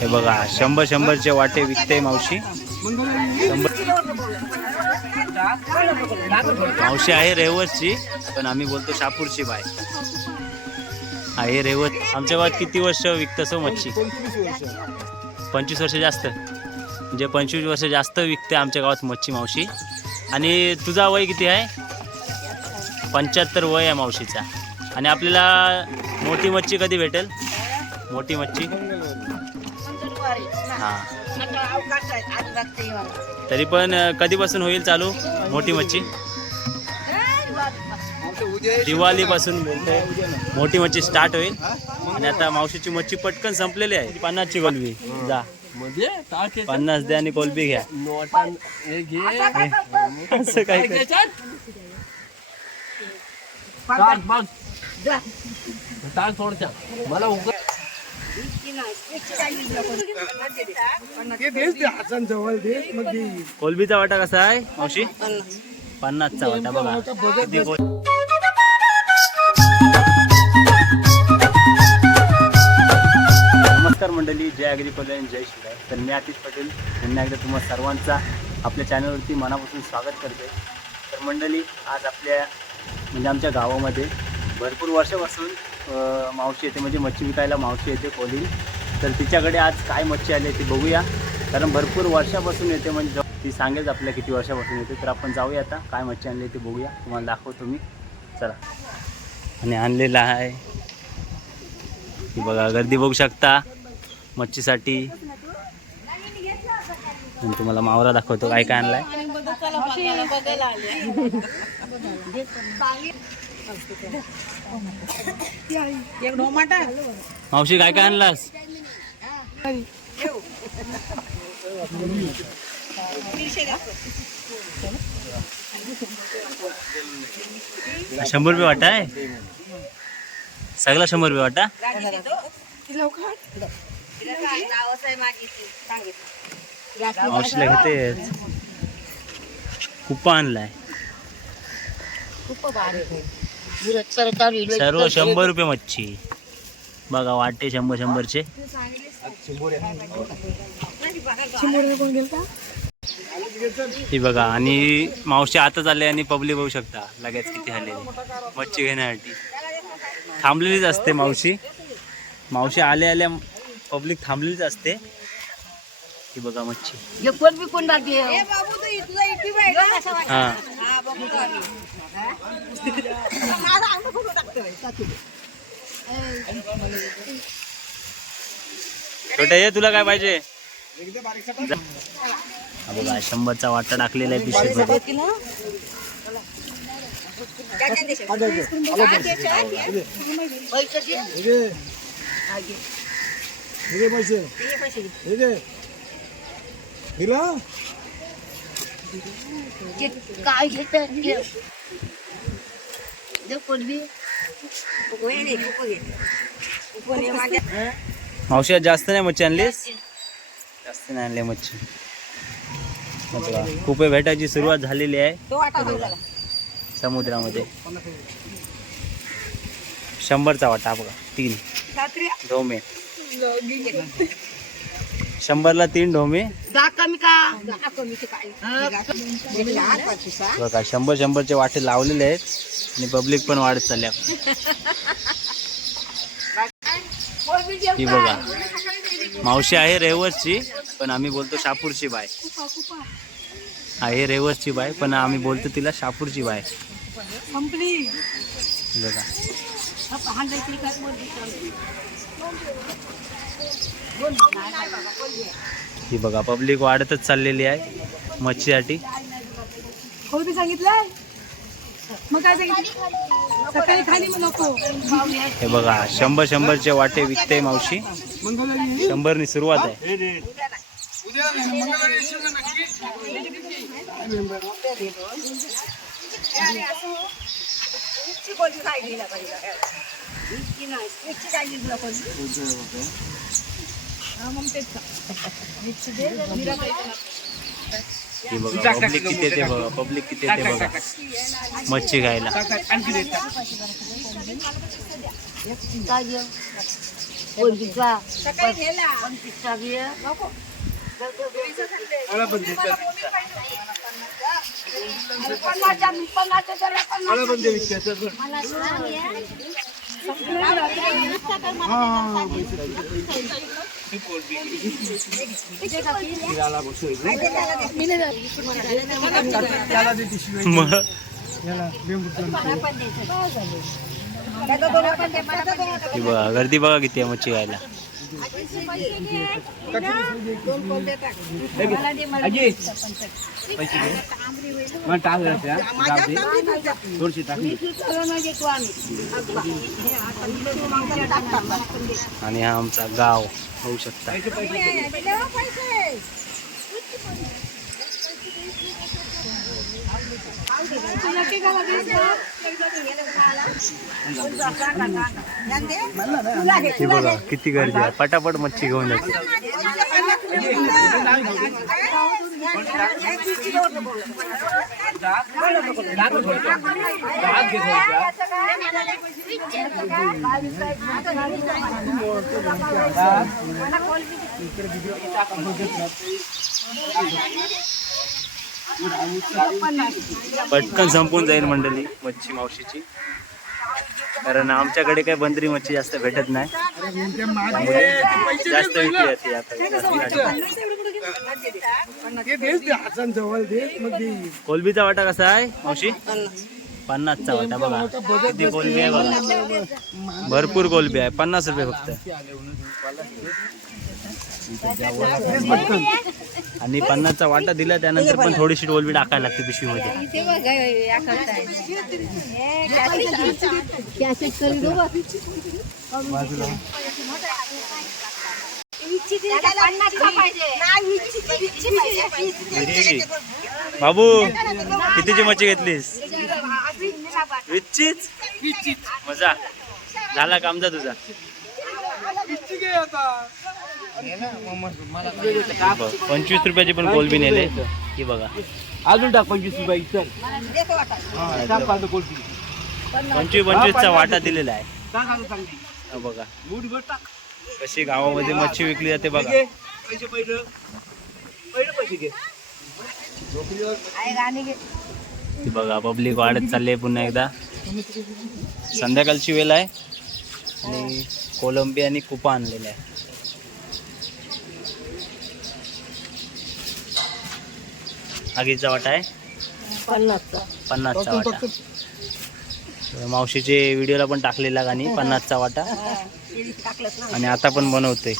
हे बघा 100-100चे वाटे विकते मावशी. मावशी आहे रेवसची, पण आम्ही बोलतो शापूरची बाय आहे. रेवत आमच्या गावात किती वर्ष विकतस मच्छी? 25 वर्ष जास्त, म्हणजे 25 वर्ष जास्त विकते आमच्या गावात मच्छी मावशी. आणि तुझा वय किती आहे? 75 वय आहे मावशीचा. आणि आपल्याला मोठी मच्छी कधी भेटेल? मोठी मच्छी हां, तरी पण कधीपासून होईल चालू मोठी मच्छी? दिवाळीपासून बोलते मोठी मच्छी स्टार्ट होईल. आणि आता मावशीची मच्छी पटकन संपलेली आहे. 50ची कोलबी जा, 50 द्या आणि कोलबी घ्या. असं काय कोलबीचा वाटा कसा आहे मावशी? 50चा वाटा. बघा नमस्कार मंडळी, जय अग्रिकोला आणि जय शिवाय. तर मी आतिश पटेल यांना एकदा तुम्हा सर्वांचा आपल्या चॅनलवरती मनापासून स्वागत करते. तर मंडळी, आज आपल्या म्हणजे आमच्या गावामध्ये भरपूर वर्षापासून मावशी येते, म्हणजे मच्छी विकायला मावशी येते कोली. तर तिच्याकडे आज काय मच्छी आली ती बघूया, कारण भरपूर वर्षापासून येते, म्हणजे ती सांगेल आपल्या किती वर्षापासून येते. तर आपण जाऊया आता, काय मच्छी आणली ती बघूया, तुम्हाला दाखवतो मी. चला. आणि आणलेला आहे की बघा, गर्दी बघू शकता मच्छीसाठी. आणि तुम्हाला मावरा दाखवतो काय काय आणलाय. मावशी काय काय आणलास? 100 रुपये वाटा आहे सगळा. 100 रुपये वाटा. मावशीला घेते. कुप्पा आणलाय सर्व 100 रुपये मच्छी. बघा वाटे 100-100चे. ही बघा. आणि मावशी आताच आले आणि पब्लिक बघू शकता लगेच किती आले मच्छी घेण्यासाठी. थांबलेलीच असते मावशी. मावशी आल्या पब्लिक थांबलेलीच असते. ही बघा मच्छी. हां, छोटे ये, तुला काय पाहिजे? बघा 100चा वाटा टाकलेला आहे पिशवीमध्ये. काय घेत मावशी जास्त नाही मच्छी आणलीस? जास्त नाही आणली मच्छी. खूप भेटायची सुरुवात झालेली आहे समुद्रामध्ये. 100चा वाटा बघा. 3 ढोमे. 100ला 3 ढोमे बघा. 100-100चे वाटे लावलेले आहेत आणि पब्लिक पण वाढत चालल्या. ही बघा मावशी आहे रेवसची, पण आम्ही बोलतो शापूरची बाय आहे. रेवसची बाय, पण आम्ही बोलतो तिला शापूरची बाय. बघा ही बघा पब्लिक वाढतच चाललेली आहे मच्छीसाठी. सांगितलं मग काय सांगितलं सकाळी खाली नको. हे बघा 100-100चे वाटे विकते मावशी. 100नी सुरुवात आहे. हे बघा पब्लिक किती येते बघा, पब्लिक किती येते बघा मच्छी खायला. हे बघा गर्दी बघा किती आहे मच्छी खायला. आणि हा आमचा गाव होऊ शकता. हे बघा किती गर्दी आहे, पटापट मच्छी घेऊन जाते. पटकन संपून जाईल मंडळी मच्छी मावशीची, कारण आमच्याकडे काही बंदरी मच्छी जास्त भेटत नाही, जास्त विकली जाते आता. कोलबीचा वाटा कसा आहे मावशी? 50चा वाटा. बघा किती कोलबी आहे बघा, भरपूर कोलबी आहे. 50 रुपये फक्त. आणि 50चा वाटा दिला त्यानंतर पण थोडीशी कोलबी टाकायला लागते पिशवीमध्ये. बाबू कितीची मच्छी घेतलीस? 20चीच? मजा झाला कामजा तुझा. 25 रुपयाची पण कोलबी नेले की बघा. अजून टाक 25 रुपये. 25चा वाटा दिलेला आहे. बघा कशी गावामध्ये मच्छी विकली जाते बघा. बघा पब्लिक वाढत चालली आहे पुन्हा एकदा. संध्याकाळची वेळ आहे आणि कोलंबी आणि कुपा आणलेला आहे. आगीचा वाटा आहे 50चा वाटा. मावशीचे व्हिडिओला पण टाकलेला गाणी 50चा वाटा. आणि आता पण बनवते.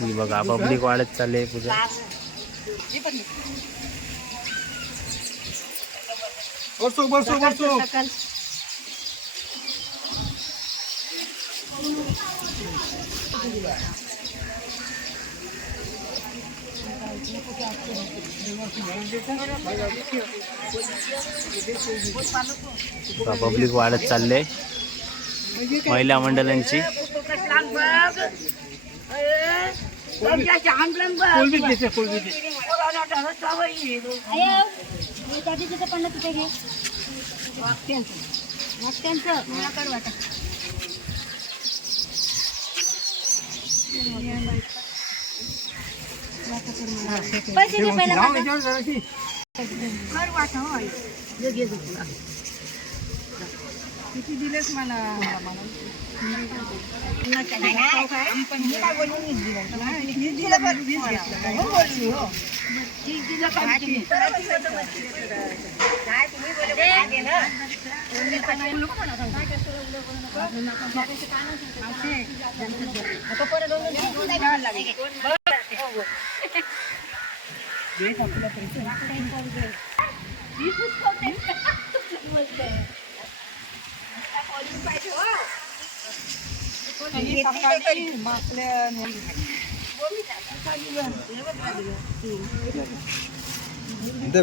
बघा पब्लिक वाढत चालले पूजा. पब्लिक वाढत चालले महिला मंडळांची. किती दिलेस मला?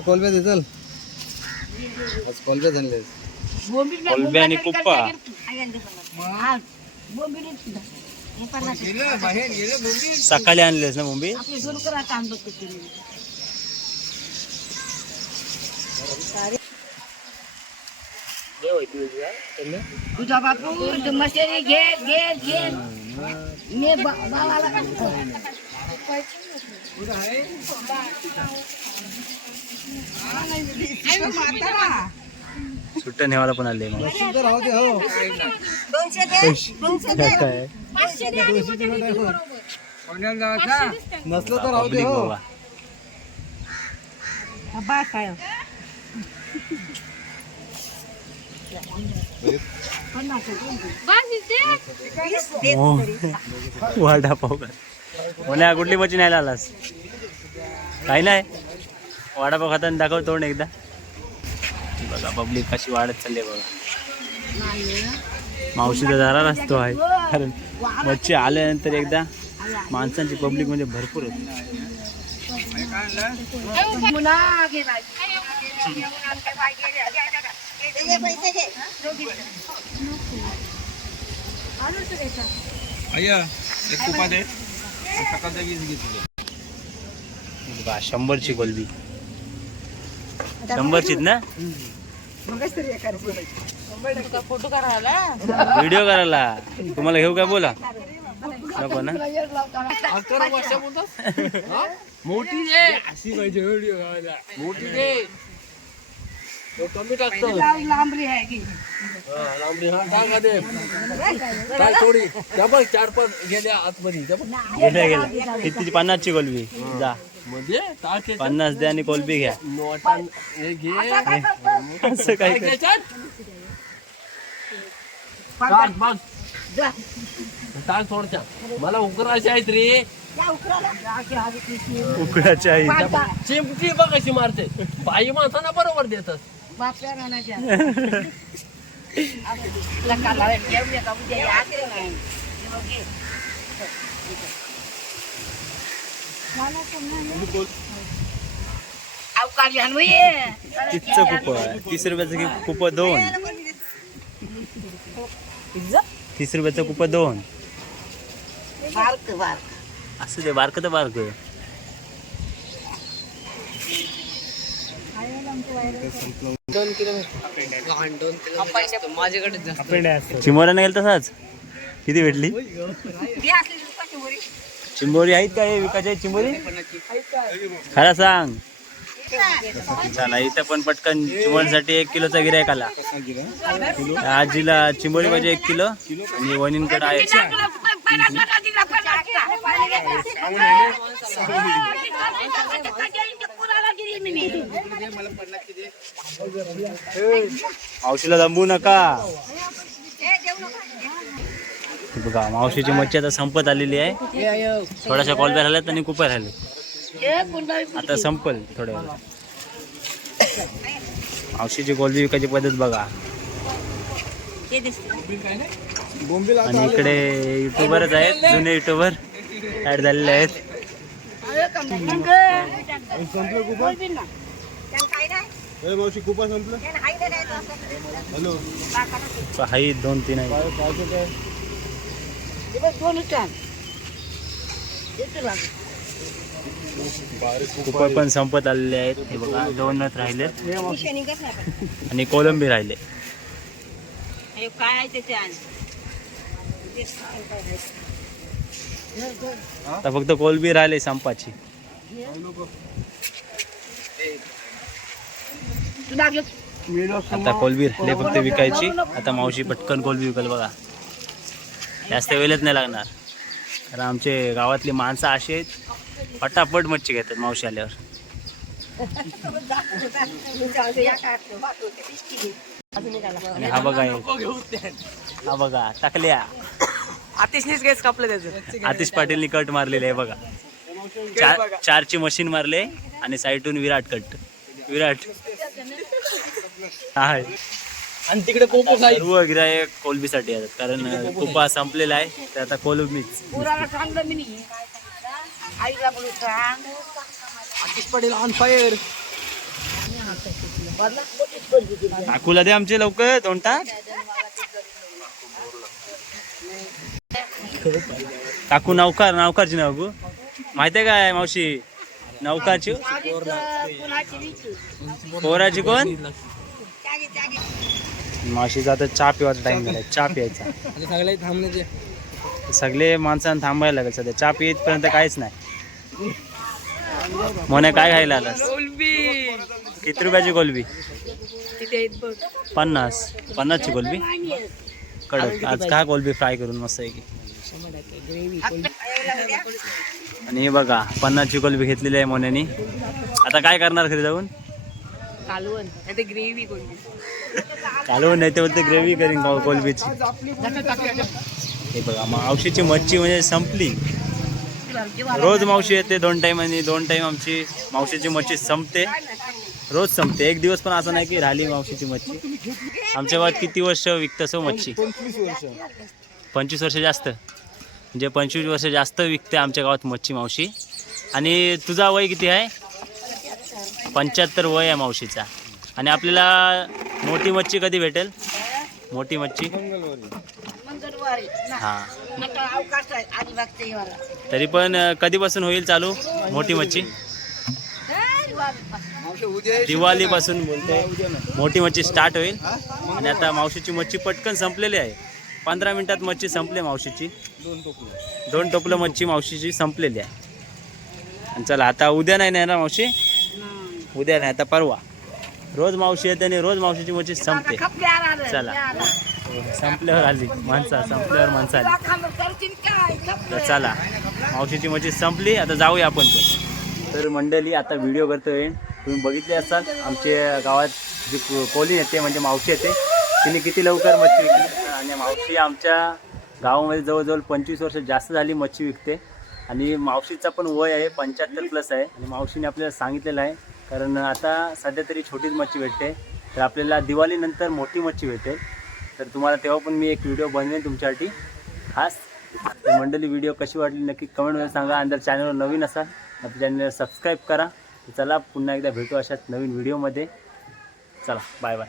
कोलबे दे चल. आज कोलबे झाले. कोलबी आणि कुप्पा. सकाळी आणलेस ना मुंबई. तुझा बापू मशेरी घे घे घे मी बाळाला सुट्ट नेवाला पण आले मग. काय नसलं तर राहू दे पब्लिक हो. बाबा. काय वडापाव का कोण्या कुठली मच्छी न्यायला आलास. काही नाही वडापाव खाताना दाखव तोंड एकदा. बघा पब्लिक कशी वाढत चालली बघा. मावशीचा दारार असतो आहे कारण मच्छी आल्यानंतर एकदा माणसांची पब्लिक म्हणजे भरपूर होती. बघा 100ची कोलबी. 100चीच ना. फोटो करायला व्हिडिओ करायला तुम्हाला घेऊ काय बोला नको ना. मोठी दे अशी पाहिजे व्हिडिओ घालायला. मोठी दे कमी टाकतो. लांबरी आहे की लांबडी हा टाका दे काय थोडी डबल 4-5 गेल्या आतमध्ये गेल्या गेल्या कितीची 50ची कोलबी जा म्हणजे टाके 50 द्या आणि कोलबी घ्या. नोटान हे घे असं काय कर. टाक मग टाक थोडच्या मला उकरायचे आहेत रे. उकडाच्या आई चिमटी बघ कशी मारते. बाई माणसांना बरोबर देतात. बापल्या रानाच्या लकाला येऊ का उद्या या नाही अवकाळी आणूये तिथचं कुप 30 रुपयाचं कुप 2. 30 रुपयाचं कुप 2. बारक बारक असं ते बारकं तर बारकं. चिंबोऱ्याने गेलं तसाच किती भेटली. चिंबोरी आहेत का हे विकायचे चिंबोरी खरा सांग. चला इथं पण पटकन चिंबोरीसाठी 1 किलोचा गिऱ्हाईक आला. आजीला चिंबोरी पाहिजे 1 किलो आणि वहिनींकडे आहे. मावशीला दंबू नका. बघा मावशीची मच्छी आता संपत आलेली आहे. थोड्याशा कॉलब्या राहिल्यात आणि कुप्या राहिले. आता संपल थोड्या वेळ. मावशीची कोलबी विकायची पद्धत बघा. आणि इकडे युट्यूबरच आहेत जुने युट्यूबर ऍड झालेले आहेत. हाई 2-3 आहे. कुपर पण संपत आलेले आहेत. हे बघा 2च राहिले आणि कोलंबी राहिले. काय त्याच्या आता फक्त कोलंबी राहिले संपाची. आता कोलंबी राहिले फक्त विकायची. आता मावशी पटकन कोलंबी विकल बघा. जास्त वेळच नाही लागणार कारण आमचे गावातली माणसं अशी आहेत फटाफट मच्छी घेतात मावशी आल्यावर. आणि हा बघा हा बघा टाकल्या. आतिशनीच केस कापलं त्याचं. आतिश पाटीलनी कट मारलेले आहे बघा. 4ची मशीन मारले आणि साईडून विराट कट. विराट आहे. आणि तिकडे कोको खाई सर्व गिरायक कोलंबीसाठी येतात कारण कुपा संपलेला आहे तर आता कोलंबीच. पुराला सांगलं मी नाही आईला बोलू सांग आतिश पडेल ऑन फायर. काकूला दे आमचे लवकर दोन टाक. काकू नौकारची नाव माहिती आहे काय मावशी? नौकारची पोराची कोण? मावशीचा आता चहा पिवायचा टाइम झाला. चहा प्यायचा. सगळे थांबण्याचे सगळे माणसांना थांबायला लागेल सध्या. चहा पियेपर्यंत काहीच नाही. मोने काय खायला आलास? किती रुपयाची कोलबी? 50ची कोलबी कडक. आज का कोलबी फ्राय करून मस्त आहे की. आणि हे बघा 50ची कोलबी घेतलेली आहे मोन्यानी. आता काय करणार घरी जाऊन? कालवण ते ग्रेव्ही कोणती कालवण नाही ते बोलते ग्रेव्ही करीन कोलबीची. हे बघा मावशीची मच्छी म्हणजे संपली. रोज मावशी येते 2 टाइम आणि 2 टाइम आमची मावशीची मच्छी संपते. रोज संपते. एक दिवस पण असं नाही की राहिली मावशीची मच्छी. आमच्या गावात किती वर्ष विकतं सो मच्छी? 25 वर्ष जास्त. म्हणजे 25 वर्ष जास्त विकते आमच्या गावात मच्छी मावशी. आणि तुझा वय किती आहे? 75 वय आहे मावशीचा. आणि आपल्याला मोठी मच्छी कधी भेटेल? मोठी मच्छी मंगळवारी हां. अवकाश आहे अलिबागच्या तरी पण कधीपासून होईल चालू मोठी मच्छी? दिवाळीपासून बोलते मोठी मच्छी स्टार्ट होईल. आणि आता मावशीची मच्छी पटकन संपलेली आहे. 15 मिनिटात मच्छी संपली मावशीची. 2 टोपलं मच्छी मावशीची संपलेली आहे. आणि चला आता उद्या नाही ना मावशी? उद्या नाही आता परवा. रोज मावशी येते आणि रोज मावशीची मच्छी संपते. चला संपल्यावर आली माणसा. संपल्यावर माणसं आली. तर चला मावशीची मच्छी संपली. आता जाऊया आपण पण. तर मंडळी आता व्हिडिओ करतोय. तुम्ही बघितले असाल आमच्या गावात जी कोली येते म्हणजे मावशी येते तिने किती लवकर मच्छी विकली. आणि मावशी आमच्या गावामध्ये जवळजवळ 25 वर्ष जास्त झाली मच्छी विकते. आणि मावशीचा पण वय आहे 75+ आहे. आणि मावशीने आपल्याला सांगितलेलं आहे कारण आता सध्या तरी छोटीच मच्छी भेटते. तर आपल्याला दिवाळीनंतर मोठी मच्छी भेटेल. तर तुम्हाला तेव्हा पण मी एक व्हिडिओ बनवेन तुमच्यासाठी खास. तर मंडळी व्हिडिओ कशी वाटली नक्की कमेंटमध्ये सांगा. आणि जर चॅनलवर नवीन असाल आपल्या चॅनलला सबस्क्राईब करा. चला पुन्हा एकदा भेटू अशाच नवीन व्हिडिओमध्ये. चला बाय बाय.